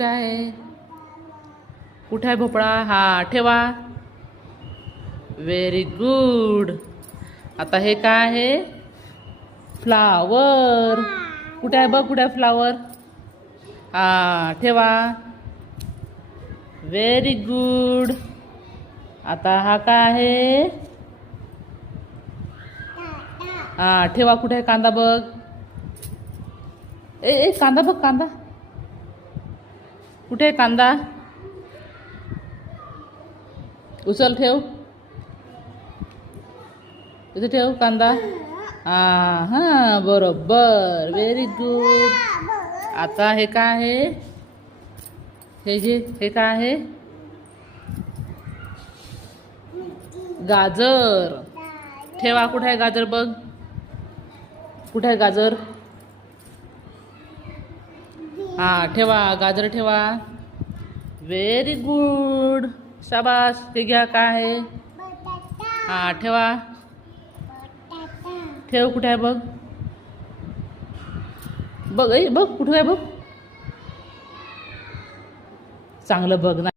कुठे आहे? कुठे आहे भोपळा? हा ठेवा. Very good. आता हे काय आहे? फ्लावर. कुठे आहे बघ? कुठे आहे फ्लावर? हा ठेवा. Very good. आता हा काय आहे? हा ठेवा. कुठे आहे? कांदा बघ. ए कांदा बघ. कांदा कुठे आहे? कांदा उचल ठेव. इथे ठेव कांदा. हा बरोबर. Very good. आता हे काय आहे? हे काय आहे? गाजर. ठेवा. कुठे आहे गाजर बघ? कुठे आहे गाजर? हा ठेवा. गाजर ठेवा. Very good. शाबास. ते घ्या. काय आहे? हा ठेवा. ठेव. कुठे आहे बघ? बघ बघ कुठे आहे बघ? चांगलं बघ ना.